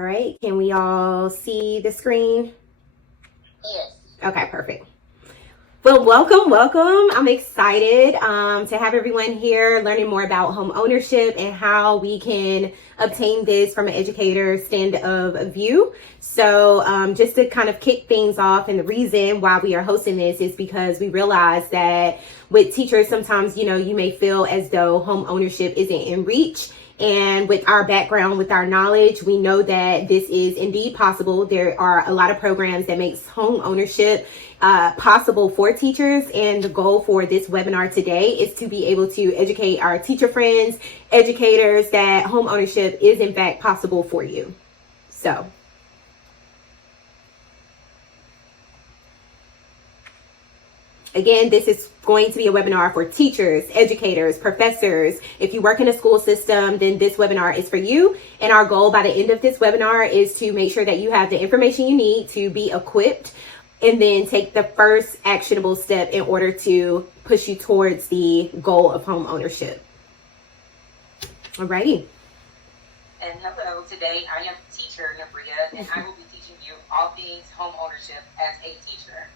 All right, can we all see the screen? Yes. Okay, perfect. Well, welcome. I'm excited to have everyone here learning more about home ownership and how we can obtain this from an educator stand of view. So just to kind of kick things off, and the reason why we are hosting this is because we realize that with teachers, sometimes, you may feel as though home ownership isn't in reach. And with our background, with our knowledge, we know that this is indeed possible. There are a lot of programs that makes home ownership possible for teachers. And the goal for this webinar today is to be able to educate our teacher friends, educators, that home ownership is in fact possible for you. So. Again, this is going to be a webinar for teachers, educators, professors. If you work in a school system, then this webinar is for you. And our goal by the end of this webinar is to make sure that you have the information you need to be equipped and then take the first actionable step in order to push you towards the goal of home ownership. Alrighty. And hello, today I am teacher Nabria, and I will be teaching you all things home ownership as a teacher.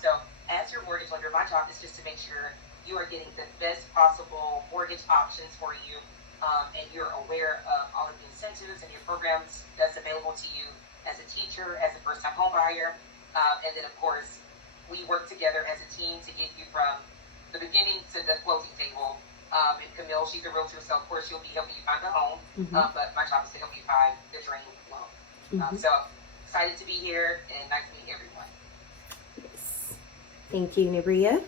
So as your mortgage lender, my job is just to make sure you are getting the best possible mortgage options for you, and you're aware of all of the incentives and your programs that's available to you as a teacher, as a first-time home buyer. And then, of course, we work together as a team to get you from the beginning to the closing table. And Camille, she's a realtor, so of course she'll be helping you find a home. But my job is to help you find the dream loan. So excited to be here, and nice to meet everyone. Yes. Thank you, Nabria.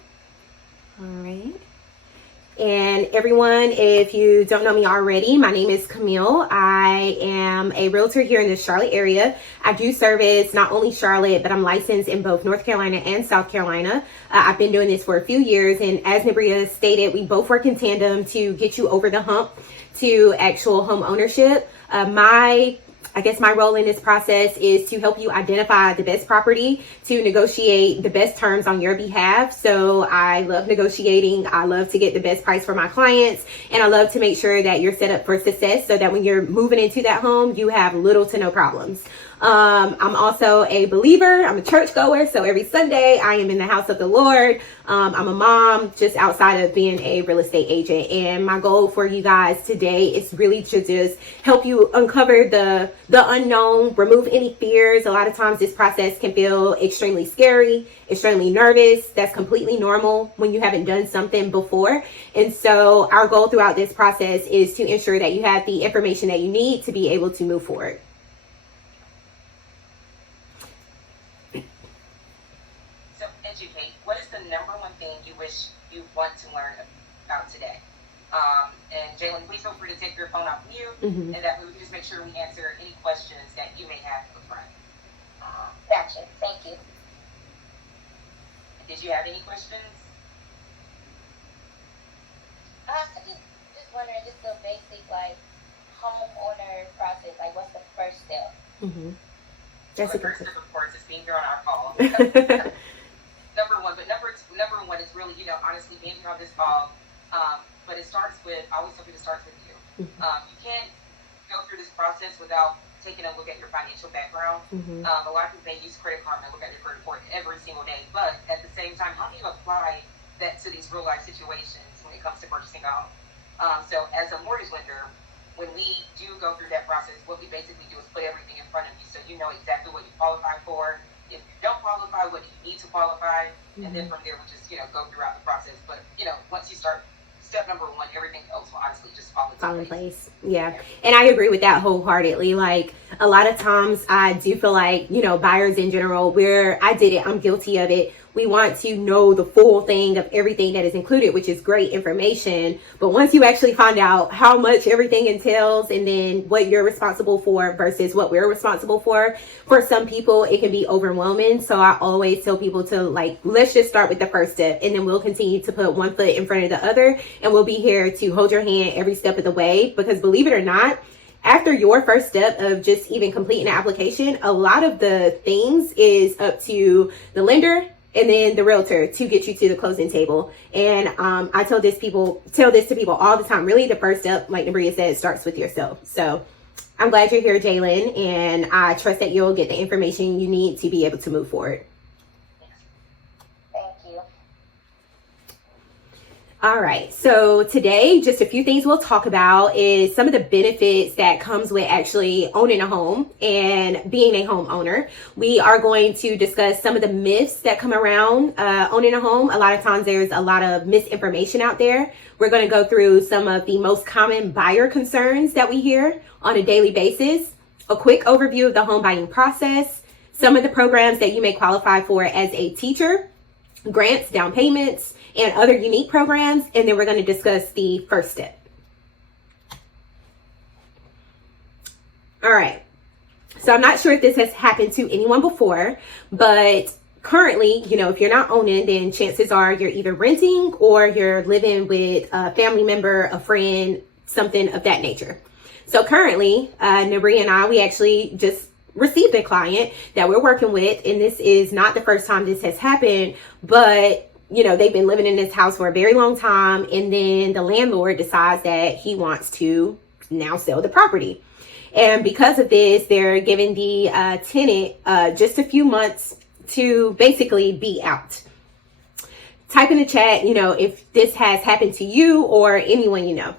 All right. And everyone, if you don't know me already, my name is Camille. I am a realtor here in the Charlotte area. I do service not only Charlotte, but I'm licensed in both North Carolina and South Carolina. I've been doing this for a few years, and as Nabria stated, we both work in tandem to get you over the hump to actual home ownership. My role in this process is to help you identify the best property, to negotiate the best terms on your behalf. So I love negotiating. I love to get the best price for my clients, and I love to make sure that you're set up for success so that when you're moving into that home, you have little to no problems. I'm also a believer. I'm a churchgoer. So every Sunday I am in the house of the Lord. I'm a mom just outside of being a real estate agent. And my goal for you guys today is really to just help you uncover the unknown, remove any fears. A lot of times this process can feel extremely scary, extremely nervous. That's completely normal when you haven't done something before. And so our goal throughout this process is to ensure that you have the information that you need to be able to move forward. Educate. What is the number one thing you wish you want to learn about today? And Jalen, please feel free to take your phone off mute, and that way we can just make sure we answer any questions that you may have up front. Gotcha. Thank you. Did you have any questions? Just wondering, just the basic homeowner process. Like, what's the first step? That's the first step, of course, is being here on our call. Number one is really, honestly being here on this call. But it starts with, I always tell people it starts with you. You can't go through this process without taking a look at your financial background. A lot of people may use Credit Karma and look at your credit report every single day. But at the same time, how do you apply that to these real life situations when it comes to purchasing a home? So as a mortgage lender, when we do go through that process, what we basically do is put everything in front of you so you know exactly what you qualify for. If you don't qualify, what do you need to qualify? And then from there, we just, go throughout the process. But, once you start step number one, everything else will honestly just fall in place. Yeah. And I agree with that wholeheartedly. Like, a lot of times I do feel like, buyers in general, I'm guilty of it. We want to know the full thing of everything that is included, which is great information. But once you actually find out how much everything entails and then what you're responsible for versus what we're responsible for some people, it can be overwhelming. So I always tell people to let's just start with the first step, and then we'll continue to put one foot in front of the other. And we'll be here to hold your hand every step of the way, because believe it or not, after your first step of just even completing the application, a lot of the things is up to the lender and then the realtor to get you to the closing table. And I tell this to people all the time. Really, the first step, like Nabria said, starts with yourself. So I'm glad you're here, Jalen, and I trust that you'll get the information you need to be able to move forward. Thank you. All right, so today, just a few things we'll talk about is some of the benefits that comes with actually owning a home and being a homeowner. We are going to discuss some of the myths that come around owning a home. A lot of times there's a lot of misinformation out there. We're going to go through some of the most common buyer concerns that we hear on a daily basis, a quick overview of the home buying process, some of the programs that you may qualify for as a teacher, grants, down payments, and other unique programs, and then we're going to discuss the first step. All right, so I'm not sure if this has happened to anyone before, but currently, you know, if you're not owning, then chances are you're either renting or you're living with a family member, a friend, something of that nature. So currently, Nabri and I, we actually just received a client that we're working with, and this is not the first time this has happened, but you know, they've been living in this house for a very long time, and then the landlord decides that he wants to now sell the property. And because of this, they're giving the tenant just a few months to basically be out. Type in the chat, you know, if this has happened to you or anyone you know.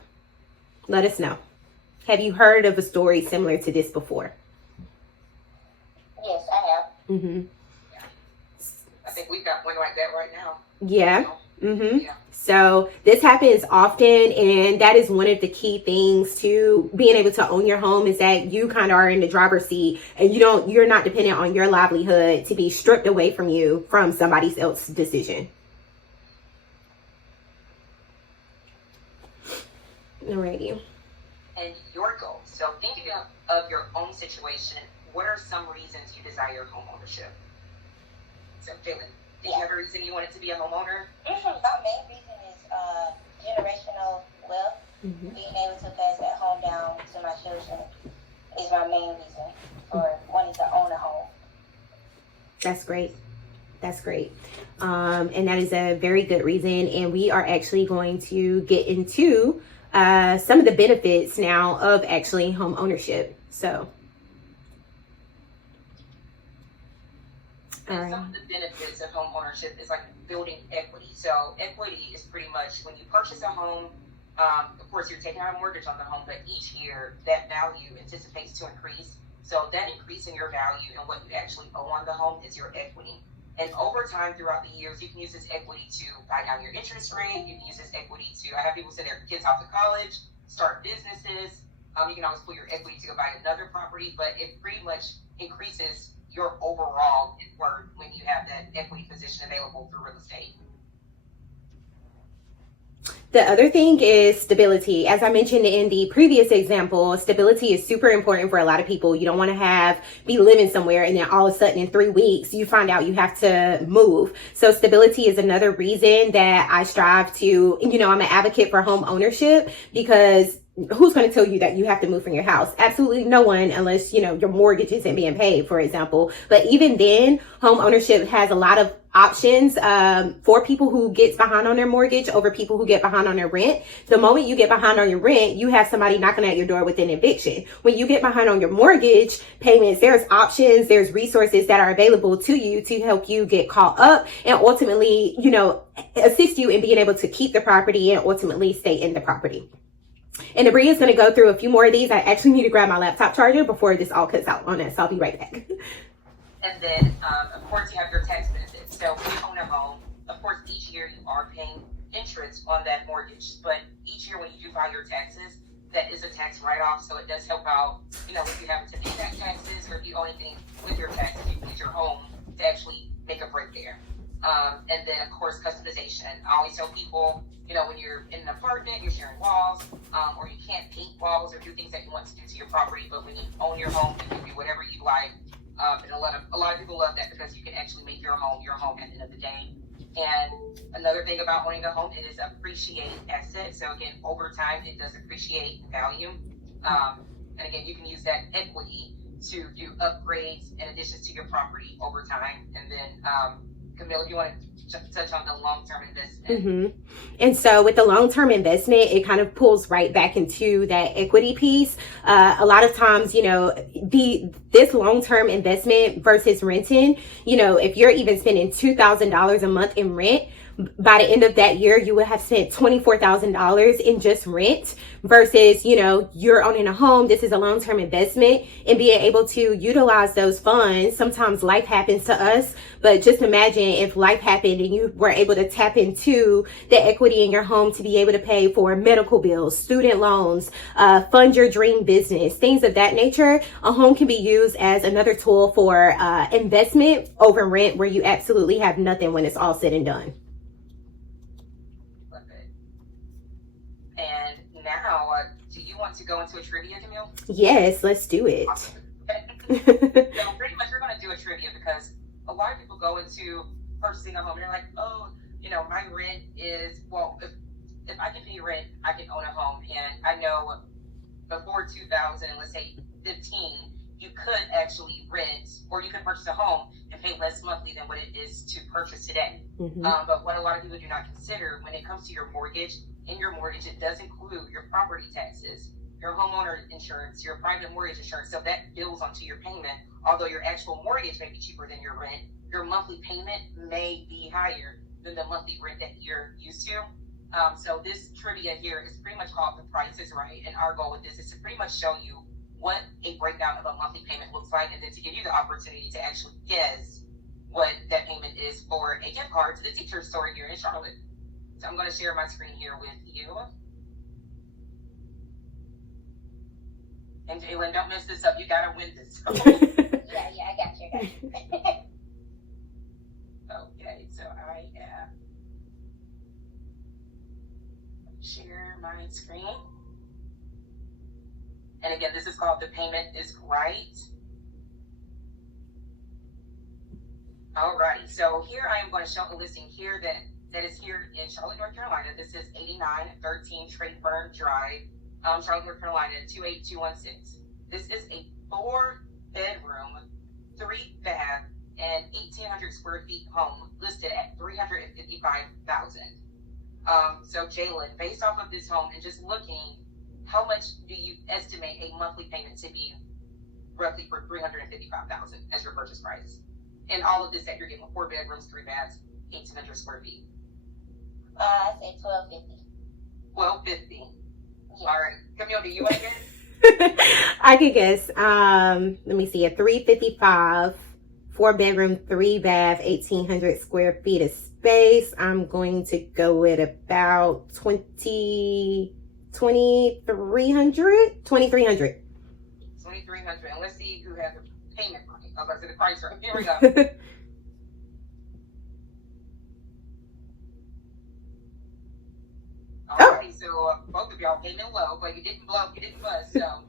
Let us know. Have you heard of a story similar to this before? Yes, I have. Mm-hmm. I think we've got one like that right now. Yeah. Mm-hmm. Yeah. So this happens often, and that is one of the key things to being able to own your home is that you kind of are in the driver's seat, and you're not dependent on your livelihood to be stripped away from you from somebody else's decision. Alrighty. And your goals. So thinking of your own situation, what are some reasons you desire home ownership? So Jalen, do you have a reason you wanted to be a homeowner? My main reason is generational wealth. Mm-hmm. Being able to pass that home down to my children is my main reason for wanting to own a home. That's great. That's great. And that is a very good reason. And we are actually going to get into some of the benefits now of actually home ownership. So. And some of the benefits of home ownership is like building equity. So equity is pretty much when you purchase a home, of course you're taking out a mortgage on the home, but each year that value anticipates to increase. So that increase in your value and what you actually owe on the home is your equity. And over time throughout the years, you can use this equity to buy down your interest rate. You can use this equity to, I have people send their kids off to college, start businesses. You can always pull your equity to go buy another property, but it pretty much increases your overall net worth when you have that equity position available through real estate. The other thing is stability. As I mentioned in the previous example, stability is super important for a lot of people. You don't want to be living somewhere and then all of a sudden in 3 weeks you find out you have to move. So stability is another reason that I strive to, you know, I'm an advocate for home ownership, because who's going to tell you that you have to move from your house? Absolutely no one, unless, you know, your mortgage isn't being paid, for example. But even then, home ownership has a lot of options for people who gets behind on their mortgage over people who get behind on their rent. The moment you get behind on your rent, you have somebody knocking at your door with an eviction. When you get behind on your mortgage payments, there's options, there's resources that are available to you to help you get caught up and ultimately, you know, assist you in being able to keep the property and ultimately stay in the property. And Abria is going to go through a few more of these. I actually need to grab my laptop charger before this all cuts out on us, so I'll be right back. And then, of course, you have your tax benefits. So when you own a home, of course, each year you are paying interest on that mortgage. But each year when you do file your taxes, that is a tax write-off. So it does help out, you know, if you happen to pay back taxes or if you owe anything with your taxes, you can use your home to actually make a break there. And then, of course, customization. I always tell people, you know, when you're in an apartment, you're sharing walls, or you can't paint walls or do things that you want to do to your property. But when you own your home, you can do whatever you like. And a lot of people love that because you can actually make your home at the end of the day. And another thing about owning a home, it is appreciating asset. So again, over time, it does appreciate in value. And again, you can use that equity to do upgrades and additions to your property over time. And then, Camille, do you want to touch on the long-term investment. Mm-hmm. And so with the long-term investment, it kind of pulls right back into that equity piece. A lot of times, this long-term investment versus renting, if you're even spending $2,000 a month in rent, by the end of that year, you would have spent $24,000 in just rent versus, you're owning a home. This is a long-term investment, and being able to utilize those funds. Sometimes life happens to us, but just imagine if life happened and you were able to tap into the equity in your home to be able to pay for medical bills, student loans, fund your dream business, things of that nature. A home can be used as another tool for investment over rent, where you absolutely have nothing when it's all said and done. And now, do you want to go into a trivia, Camille? Yes, let's do it. Awesome. So pretty much we're going to do a trivia because a lot of people go into purchasing a home and they're like, oh, my rent is, well, if I can pay rent, I can own a home. And I know before 2000, and let's say 15, you could actually rent, or you could purchase a home and pay less monthly than what it is to purchase today. Mm-hmm. But what a lot of people do not consider when it comes to your mortgage, in your mortgage, it does include your property taxes, your homeowner insurance, your private mortgage insurance. So that builds onto your payment. Although your actual mortgage may be cheaper than your rent, your monthly payment may be higher than the monthly rent that you're used to. So this trivia here is pretty much called The Price is Right. And our goal with this is to pretty much show you what a breakdown of a monthly payment looks like, and then to give you the opportunity to actually guess what that payment is for a gift card to the teacher's store here in Charlotte. So I'm going to share my screen here with you. And Jalen, don't mess this up. You got to win this. Yeah, I got you. Okay, so I share my screen. And again, this is called The Payment is Right. Alrighty, so here I am going to show a listing here that is here in Charlotte, North Carolina. This is 8913 Tradeburn Drive, Charlotte, North Carolina, 28216. This is a 4-bedroom, 3-bath, and 1,800 square feet home listed at $355,000. So Jalen, based off of this home and just looking, how much do you estimate a monthly payment to be roughly for $355,000 as your purchase price? And all of this that you're getting, 4 bedrooms, 3 baths, 1,800 square feet. I say $1,250. $1,250. Yeah. All right, Camille, do you want to guess? I could guess. Let me see. A 355, 4-bedroom, 3-bath, 1,800 square feet of space. I'm going to go with about 2,300. 2,300. And let's see who has the payment right. I was about to say the price right. Here we go. Alrighty, so both of y'all came in low, but you didn't blow, you didn't buzz. So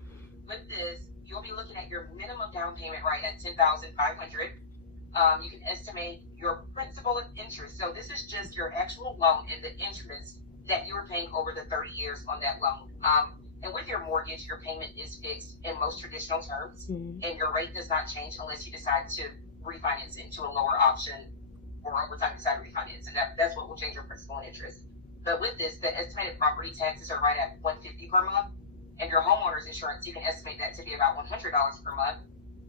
with this, you'll be looking at your minimum down payment right at $10,500. You can estimate your principal and interest. So this is just your actual loan and the interest that you were paying over the 30 years on that loan. And with your mortgage, your payment is fixed in most traditional terms, and your rate does not change unless you decide to refinance into a lower option, or over time decide to refinance, and that's what will change your principal and interest. But with this, the estimated property taxes are right at $150 per month, and your homeowner's insurance, you can estimate that to be about $100 per month.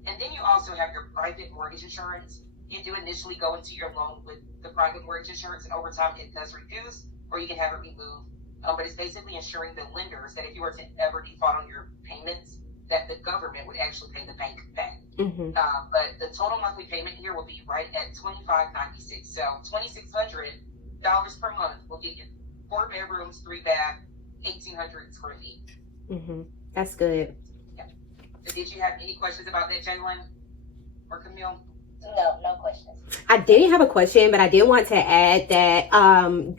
And then you also have your private mortgage insurance. You do initially go into your loan with the private mortgage insurance, and over time it does reduce, or you can have it removed. But it's basically ensuring the lenders that if you were to ever default on your payments, that the government would actually pay the bank back. But the total monthly payment here will be right at $2,596. So $2,600 per month will get you 4 bedrooms, 3 bath, 1,800 square feet. That's good. Yeah. So did you have any questions about that, Jalen or Camille? No questions. I didn't have a question, but I did want to add that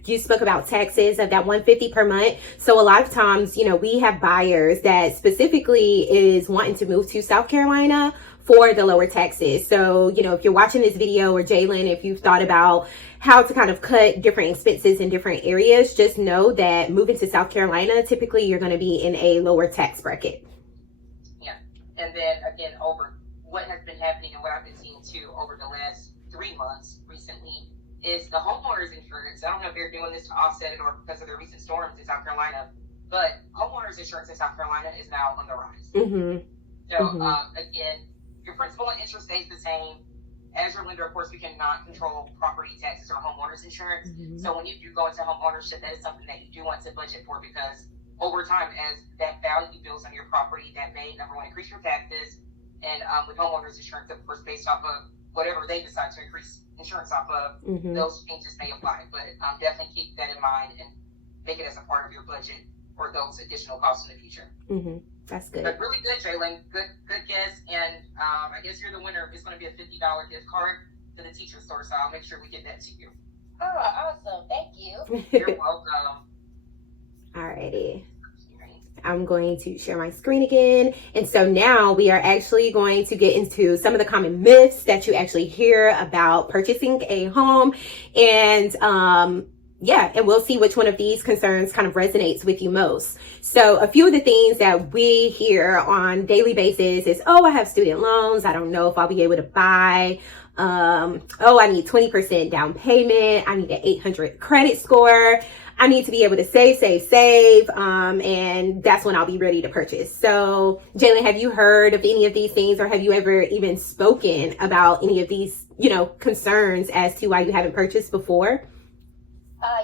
you spoke about taxes of that $150 per month. So a lot of times, we have buyers that specifically is wanting to move to South Carolina for the lower taxes. So, if you're watching this video, or Jalen, if you've thought about how to kind of cut different expenses in different areas, just know that moving to South Carolina, typically you're going to be in a lower tax bracket. Yeah. And then again, over what has been happening and what I've been seeing too over the last 3 months recently is the homeowners insurance. I don't know if they're doing this to offset it or because of the recent storms in South Carolina, but homeowners insurance in South Carolina is now on the rise. So again, your principal and interest stays the same. As your lender, of course, we cannot control property taxes or homeowners insurance. So when you do go into home ownership, that is something that you do want to budget for, because over time, as that value builds on your property, that may, number one, increase your taxes. And with homeowners insurance, of course, based off of whatever they decide to increase insurance off of, those changes may apply. But definitely keep that in mind and make it as a part of your budget for those additional costs in the future. That's good. But really good, Jalen. Good guess. And I guess you're the winner. It's going to be a $50 gift card to the teacher store, so I'll make sure we get that to you. Oh, awesome. Thank you. You're welcome. Alrighty. I'm going to share my screen again. And so now we are actually going to get into some of the common myths that you actually hear about purchasing a home. And and we'll see which one of these concerns kind of resonates with you most. So a few of the things that we hear on daily basis is, oh, I have student loans. I don't know if I'll be able to buy. Oh, I need 20% down payment. I need an 800 credit score. I need to be able to save. And that's when I'll be ready to purchase. So Jalen, have you heard of any of these things, or have you ever even spoken about any of these, concerns as to why you haven't purchased before?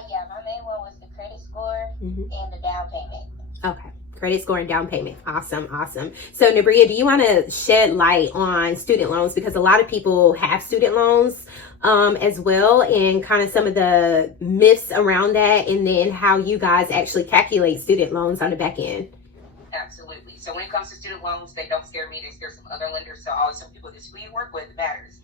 Yeah, my main one was the credit score and the down payment. Okay. Credit score and down payment. Awesome. So Nabria, do you want to shed light on student loans? Because a lot of people have student loans as well, and kind of some of the myths around that, and then how you guys actually calculate student loans on the back end. Absolutely. So when it comes to student loans, they don't scare me. They scare some other lenders. So always some people that we work with matters.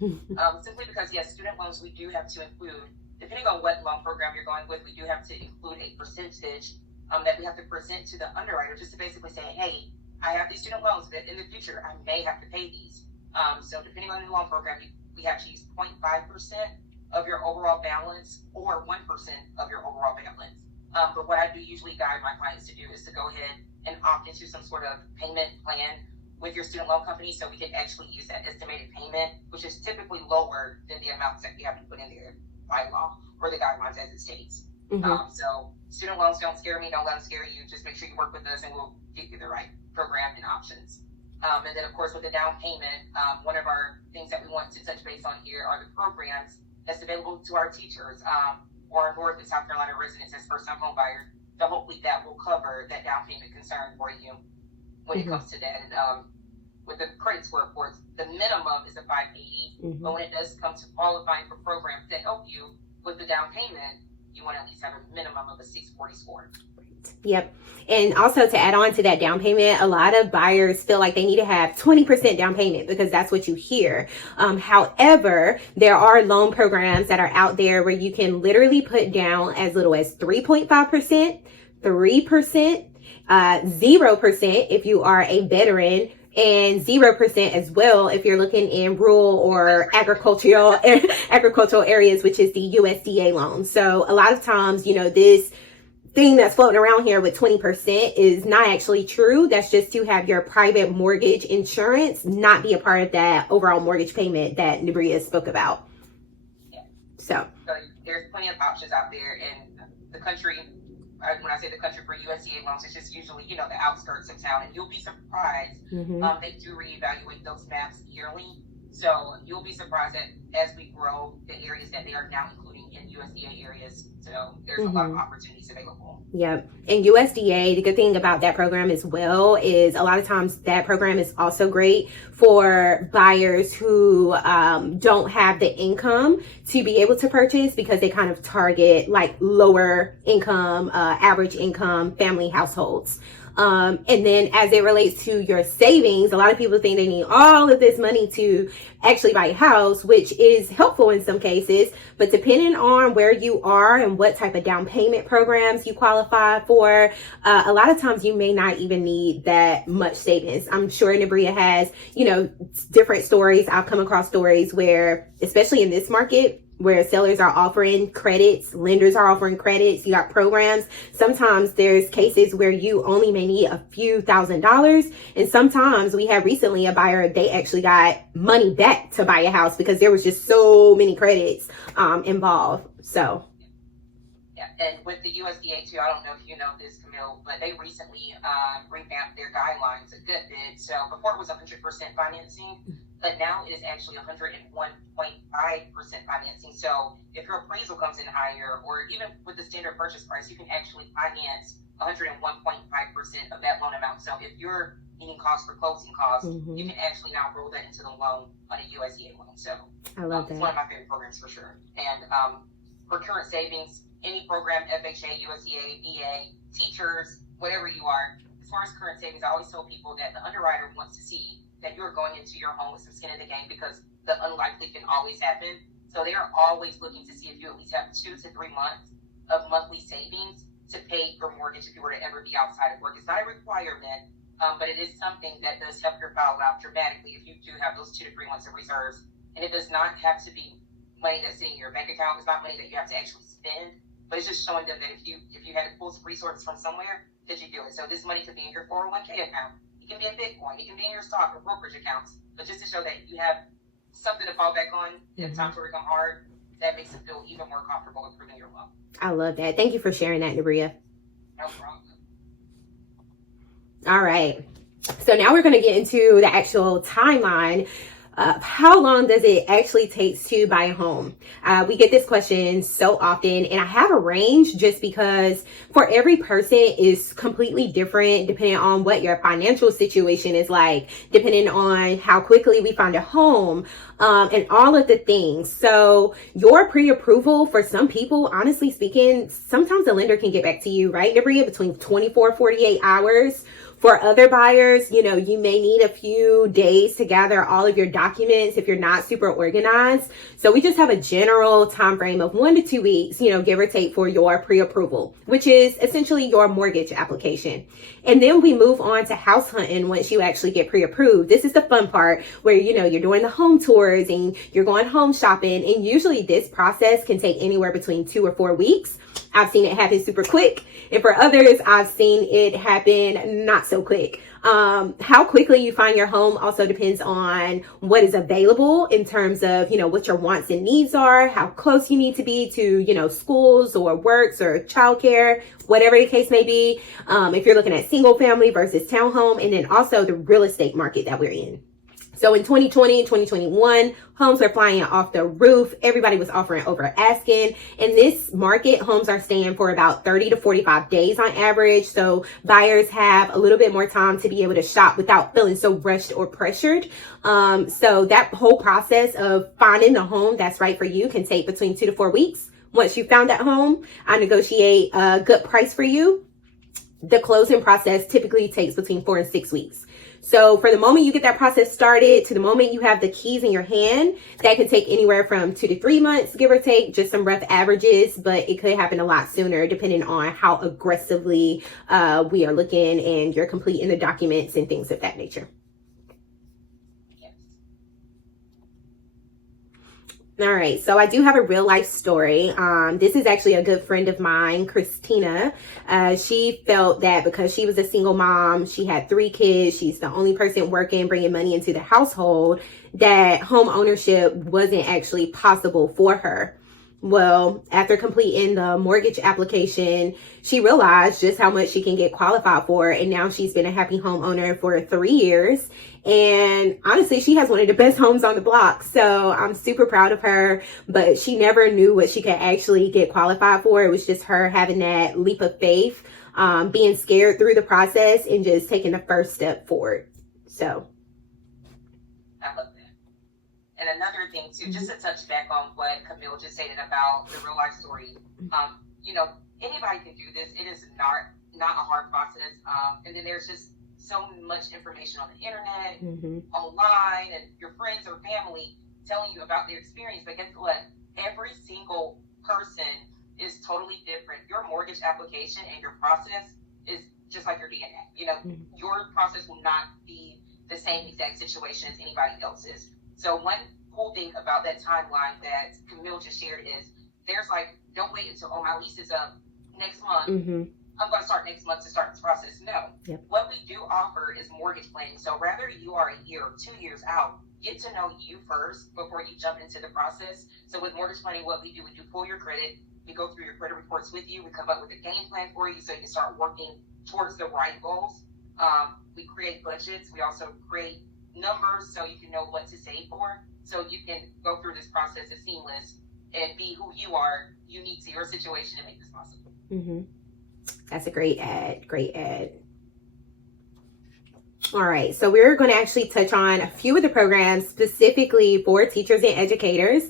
Simply because, yes, student loans, we do have to include, depending on what loan program you're going with, we do have to include a percentage that we have to present to the underwriter, just to basically say, hey, I have these student loans, but in the future, I may have to pay these. So depending on the loan program, we have to use 0.5% of your overall balance or 1% of your overall balance. But what I do usually guide my clients to do is to go ahead and opt into some sort of payment plan with your student loan company, so we can actually use that estimated payment, which is typically lower than the amounts that we have to put in there by law or the guidelines as it states. So student loans don't scare me. Don't let them scare you. Just make sure you work with us, and we'll get you the right program and options. And then, of course, with the down payment, one of our things that we want to touch base on here are the programs that's available to our teachers or North and South Carolina residents as first-time home buyers. So hopefully that will cover that down payment concern for you when it comes to that. And with the credit score, of course, the minimum is a 580, but when it does come to qualifying for programs that help you with the down payment, you want to at least have a minimum of a 640 score. Yep. And also to add on to that down payment, a lot of buyers feel like they need to have 20% down payment because that's what you hear. However, there are loan programs that are out there where you can literally put down as little as 3.5%, 3%, 0% if you are a veteran, and 0% as well if you're looking in rural or agricultural areas, which is the USDA loan. So a lot of times, this thing that's floating around here with 20% is not actually true. That's just to have your private mortgage insurance not be a part of that overall mortgage payment that Nabria spoke about. Yeah. So there's plenty of options out there in the country. When I say the country, for USDA loans, it's just usually, the outskirts of town, and you'll be surprised. They do reevaluate those maps yearly. So you'll be surprised that as we grow, the areas that they are now including in USDA areas. So there's a lot of opportunities available. Yep. And USDA, the good thing about that program as well is a lot of times that program is also great for buyers who don't have the income to be able to purchase, because they kind of target like lower income, average income family households. And then as it relates to your savings, a lot of people think they need all of this money to actually buy a house, which is helpful in some cases, but depending on where you are and what type of down payment programs you qualify for, a lot of times you may not even need that much savings. I'm sure Nabria has, different stories. I've come across stories where, especially in this market, where sellers are offering credits, lenders are offering credits, you got programs. Sometimes there's cases where you only may need a few $1,000s. And sometimes we had recently a buyer, they actually got money back to buy a house because there was just so many credits involved. So yeah, and with the USDA too, I don't know if you know this, Camille, but they recently revamped their guidelines a good bit. So before it was 100% financing, but now it is actually 101.5% financing. So if your appraisal comes in higher, or even with the standard purchase price, you can actually finance 101.5% of that loan amount. So if you're needing costs for closing costs, you can actually now roll that into the loan on a USDA loan. So I love it's that. one of my favorite programs for sure. And for current savings, any program, FHA, USDA, VA, teachers, whatever you are, as far as current savings, I always tell people that the underwriter wants to see that you're going into your home with some skin in the game, because the unlikely can always happen. So they are always looking to see if you at least have 2 to 3 months of monthly savings to pay your mortgage if you were to ever be outside of work. It's not a requirement, but it is something that does help your file out dramatically if you do have those 2 to 3 months of reserves. And it does not have to be money that's sitting in your bank account. It's not money that you have to actually spend. But it's just showing them that if you had to pull some resources from somewhere, that you do it. So this money could be in your 401k account. It can be in Bitcoin. It can be in your stock or brokerage accounts. But just to show that you have something to fall back on if times were to come hard, that makes it feel even more comfortable improving your loan. I love that. Thank you for sharing that, Nabria. No problem. All right. So now we're going to get into the actual timeline. How long does it actually take to buy a home? We get this question so often, and I have a range just because for every person is completely different depending on what your financial situation is like, depending on how quickly we find a home, and all of the things. So your pre-approval for some people, honestly speaking, sometimes the lender can get back to you, right, Nabria, between 24, 48 hours. For other buyers, you know, you may need a few days to gather all of your documents if you're not super organized. So we just have a general time frame of 1 to 2 weeks, you know, give or take, for your pre-approval, which is essentially your mortgage application. And then we move on to house hunting once you actually get pre-approved. This is the fun part where, you know, you're doing the home tours and you're going home shopping. And usually this process can take anywhere between 2 or 4 weeks. I've seen it happen super quick. And for others, I've seen it happen not so quick. How quickly you find your home also depends on what is available in terms of, you know, what your wants and needs are, how close you need to be to, you know, schools or works or childcare, whatever the case may be. If you're looking at single family versus townhome, and then also the real estate market that we're in. So in 2020 and 2021, homes were flying off the roof. Everybody was offering over asking. In this market, homes are staying for about 30 to 45 days on average. So buyers have a little bit more time to be able to shop without feeling so rushed or pressured. So that whole process of finding the home that's right for you can take between 2 to 4 weeks. Once you found that home, I negotiate a good price for you. The closing process typically takes between 4 and 6 weeks. So for the moment you get that process started to the moment you have the keys in your hand, that can take anywhere from 2 to 3 months, give or take, just some rough averages, but it could happen a lot sooner depending on how aggressively we are looking and you're completing the documents and things of that nature. All right, so I do have a real life story. This is actually a good friend of mine, Christina. She felt that because she was a single mom, she had 3 kids, she's the only person working, bringing money into the household, that home ownership wasn't actually possible for her. Well, after completing the mortgage application, she realized just how much she can get qualified for. And now she's been a happy homeowner for 3 years. And honestly, she has one of the best homes on the block. So I'm super proud of her, but she never knew what she could actually get qualified for. It was just her having that leap of faith, being scared through the process and just taking the first step forward. So. I love that. And another thing too, just to touch back on what Camille just stated about the real life story, you know, anybody can do this. It is not a hard process. And then there's just so much information on the internet, online, and your friends or family telling you about their experience. But guess what? Every single person is totally different. Your mortgage application and your process is just like your DNA. You know, your process will not be the same exact situation as anybody else's. So one cool thing about that timeline that Camille just shared is there's like, don't wait until, oh, my lease is up next month. I'm going to start next month to start this process. No. Yep. What we do offer is mortgage planning. So rather you are a year or 2 years out, get to know you first before you jump into the process. So with mortgage planning, what we do pull your credit. We go through your credit reports with you. We come up with a game plan for you so you can start working towards the right goals. We create budgets. We also create numbers so you can know what to save for. So you can go through this process as seamless and be who you are, unique to your situation, and make this possible. That's a great ad. All right, so we're going to actually touch on a few of the programs specifically for teachers and educators,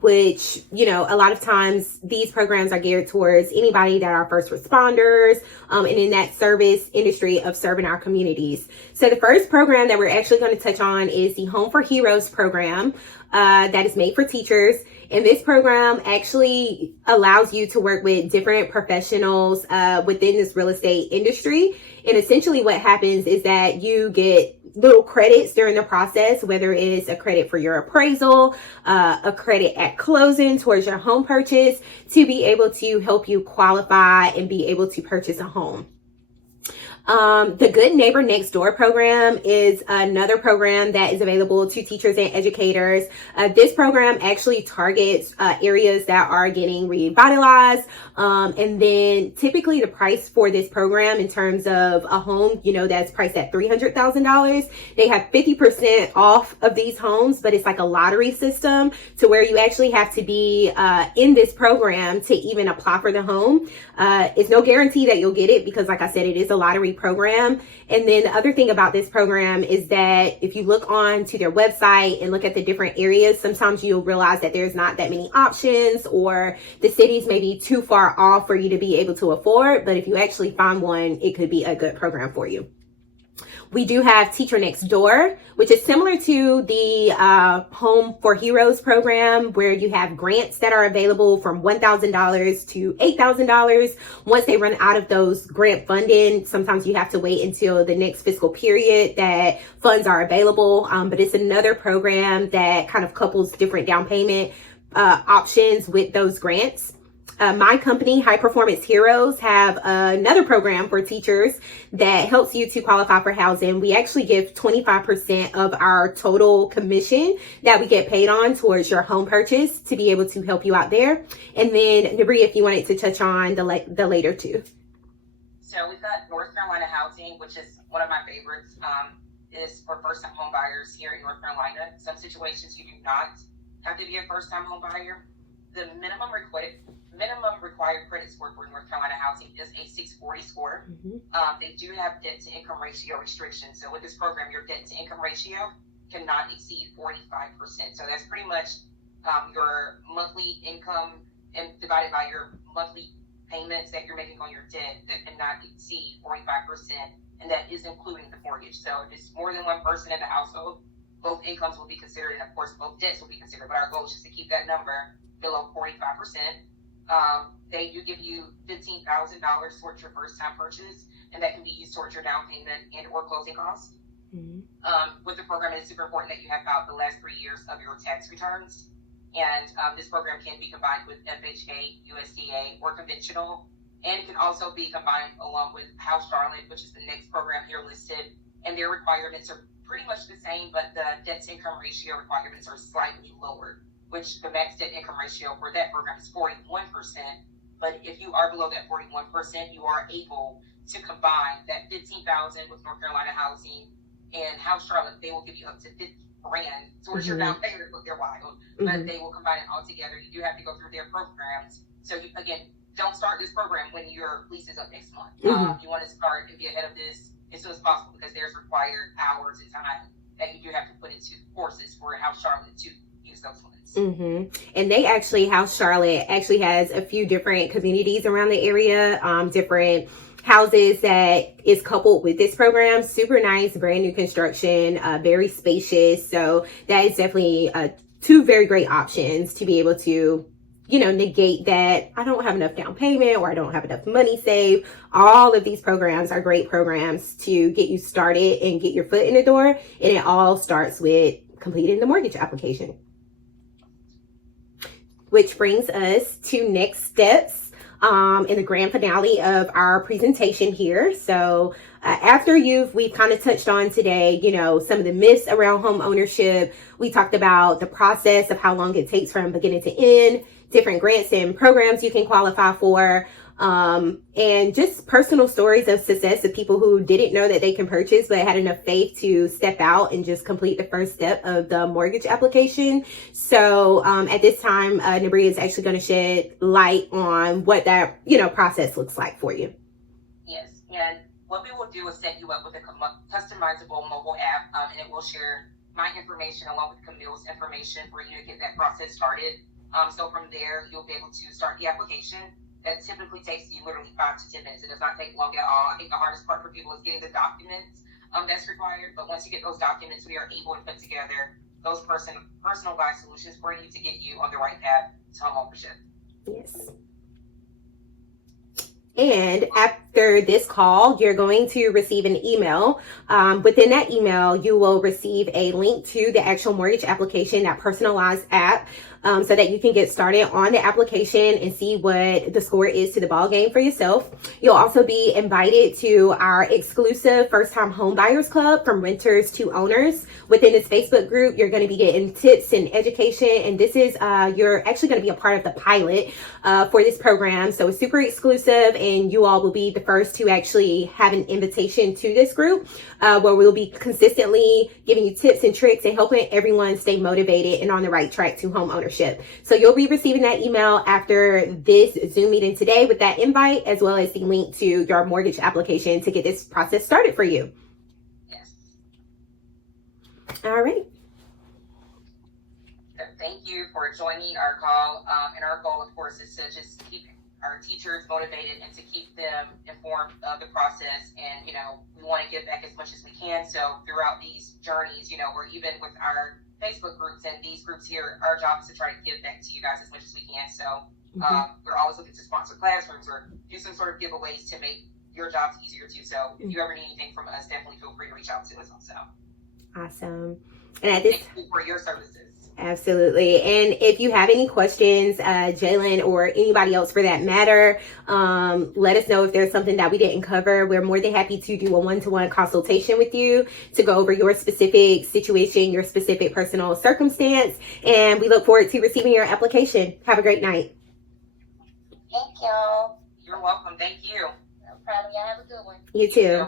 which, you know, a lot of times these programs are geared towards anybody that are first responders and in that service industry of serving our communities. So the first program that we're actually going to touch on is the Home for Heroes program that is made for teachers. And this program actually allows you to work with different professionals within this real estate industry. And essentially what happens is that you get little credits during the process, whether it's a credit for your appraisal, a credit at closing towards your home purchase, to be able to help you qualify and be able to purchase a home. The Good Neighbor Next Door program is another program that is available to teachers and educators. This program actually targets areas that are getting revitalized. And then typically the price for this program in terms of a home, you know, that's priced at $300,000. They have 50% off of these homes, but it's like a lottery system to where you actually have to be in this program to even apply for the home. It's no guarantee that you'll get it because, like I said, it is a lottery program. And then the other thing about this program is that if you look on to their website and look at the different areas, sometimes you'll realize that there's not that many options or the cities may be too far off for you to be able to afford. But if you actually find one, it could be a good program for you. We do have Teacher Next Door, which is similar to the Home for Heroes program, where you have grants that are available from $1,000 to $8,000. Once they run out of those grant funding, sometimes you have to wait until the next fiscal period that funds are available. But it's another program that kind of couples different down payment options with those grants. My company, High Performance Heroes, have another program for teachers that helps you to qualify for housing. We actually give 25% of our total commission that we get paid on towards your home purchase to be able to help you out there. And then, Nabria, if you wanted to touch on the later two. So we've got North Carolina Housing, which is one of my favorites, is for first-time home buyers here in North Carolina. Some situations you do not have to be a first-time home buyer. The minimum required credit score for North Carolina Housing is a 640 score. They do have debt to income ratio restrictions. So with this program, your debt to income ratio cannot exceed 45%. So that's pretty much your monthly income and divided by your monthly payments that you're making on your debt that cannot exceed 45%. And that is including the mortgage. So if it's more than one person in the household, both incomes will be considered, and of course both debts will be considered. But our goal is just to keep that number below 45%. They do give you $15,000 towards your first time purchase, and that can be used towards your down payment and or closing costs. With the program, it's super important that you have filed the last 3 years of your tax returns. And this program can be combined with FHA, USDA, or conventional, and can also be combined along with House Charlotte, which is the next program here listed. And their requirements are pretty much the same, but the debt to income ratio requirements are slightly lower, which the max debt income ratio for that program is 41%. But if you are below that 41%, you are able to combine that $15,000 with North Carolina Housing and House Charlotte. They will give you up to $50,000 towards your down payment, but they're wild. But they will combine it all together. You do have to go through their programs. So you, again, don't start this program when your lease is up next month. You want to start and be ahead of this as soon as possible because there's required hours and time that you do have to put into courses for House Charlotte to use those ones. And they actually, House Charlotte actually has a few different communities around the area, different houses that is coupled with this program. Super nice, brand new construction, very spacious. So that is definitely two very great options to be able to, you know, negate that I don't have enough down payment or I don't have enough money saved. All of these programs are great programs to get you started and get your foot in the door. And it all starts with completing the mortgage application. Which brings us to next steps in the grand finale of our presentation here. So after we've kind of touched on today, some of the myths around home ownership. We talked about the process of how long it takes from beginning to end, different grants and programs you can qualify for, and just personal stories of success of people who didn't know that they can purchase but had enough faith to step out and just complete the first step of the mortgage application. So at this time, Nabria is actually going to shed light on what that process looks like for you. Yes, and what we will do is set you up with a customizable mobile app, and it will share my information along with Camille's information for you to get that process started. So from there, you'll be able to start the application. That typically takes you literally 5 to 10 minutes. It does not take long at all. I think the hardest part for people is getting the documents that's required. But once you get those documents, we are able to put together those personalized solutions for you to get you on the right path to home ownership. Yes. And after this call, you're going to receive an email. Within that email, you will receive a link to the actual mortgage application, that personalized app, so that you can get started on the application and see what the score is to the ball game for yourself. You'll also be invited to our exclusive first-time homebuyers club, from renters to owners. Within this Facebook group, you're going to be getting tips and education, and this is you're actually going to be a part of the pilot for this program. So it's super exclusive, and you all will be the first to actually have an invitation to this group, where we'll be consistently giving you tips and tricks and helping everyone stay motivated and on the right track to home ownership. So you'll be receiving that email after this Zoom meeting today with that invite, as well as the link to your mortgage application to get this process started for you. Yes. All right. Thank you for joining our call. And our goal, of course, is to just keep our teachers motivated and to keep them informed of the process. And, we want to give back as much as we can. So throughout these journeys, we're even with our Facebook groups and these groups here, our job is to try to give back to you guys as much as we can. So we're always looking to sponsor classrooms or do some sort of giveaways to make your jobs easier too. So if you ever need anything from us, definitely feel free to reach out to us also. Awesome. And at this, thank you for your services. Absolutely. And if you have any questions, Jalen or anybody else for that matter, let us know if there's something that we didn't cover. We're more than happy to do a one-to-one consultation with you to go over your specific situation, your specific personal circumstance. And we look forward to receiving your application. Have a great night. Thank y'all. You're welcome. Thank you. No problem. Y'all have a good one. You too.